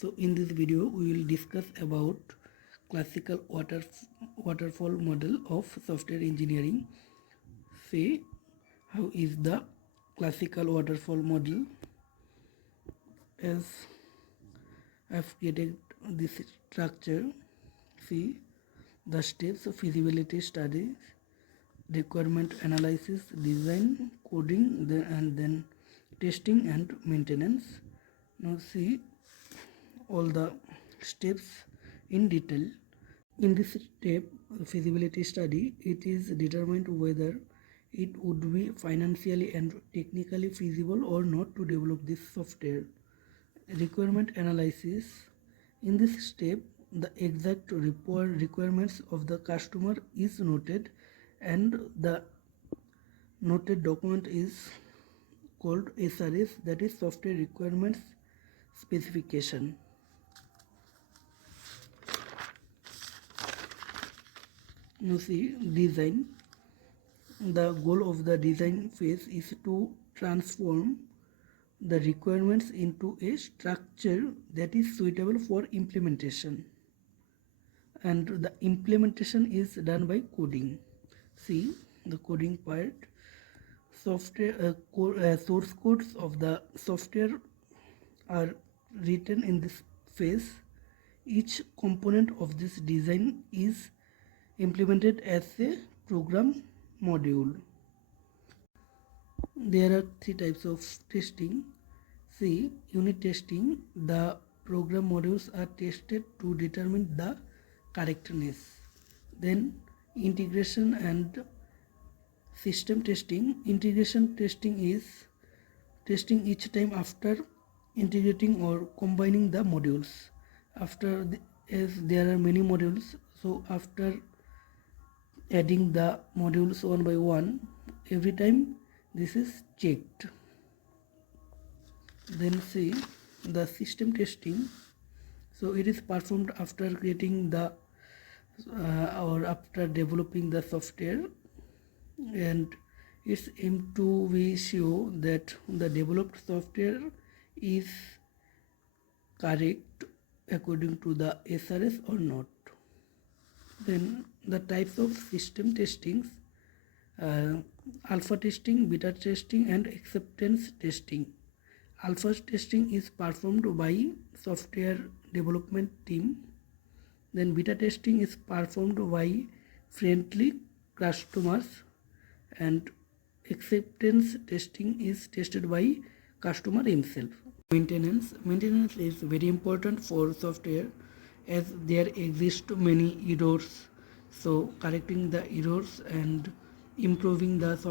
So in this video we will discuss about classical waterfall model of software engineering. Say how is the classical waterfall model. As I've created this structure, see the steps of feasibility studies, requirement analysis, design, coding, and then testing and maintenance. Now see all the steps in detail. In this step, feasibility study, it is determined whether it would be financially and technically feasible or not to develop this software. Requirement analysis. In this step, the exact requirements of the customer is noted, and the noted document is called SRS, that is Software Requirements Specification. You see, design. The goal of the design phase is to transform the requirements into a structure that is suitable for implementation, and the implementation is done by coding. See the coding part. Software source codes of the software are written in this phase. Each component of this design is implemented as a program module. There are three types of testing. See, unit testing. The program modules are tested to determine the correctness. Then integration and system testing. Integration testing is testing each time after integrating or combining the modules. As there are many modules, so after adding the modules one by one, every time this is checked. Then see the system testing. So it is performed after creating the or after developing the software, and its aim to be sure that the developed software is correct according to the SRS or not. Then the types of system testings: alpha testing, beta testing, and acceptance testing. Alpha testing is performed by software development team. Then beta testing is performed by friendly customers, and acceptance testing is tested by customer himself. Maintenance is very important for software, as there exist many errors. So correcting the errors and improving the software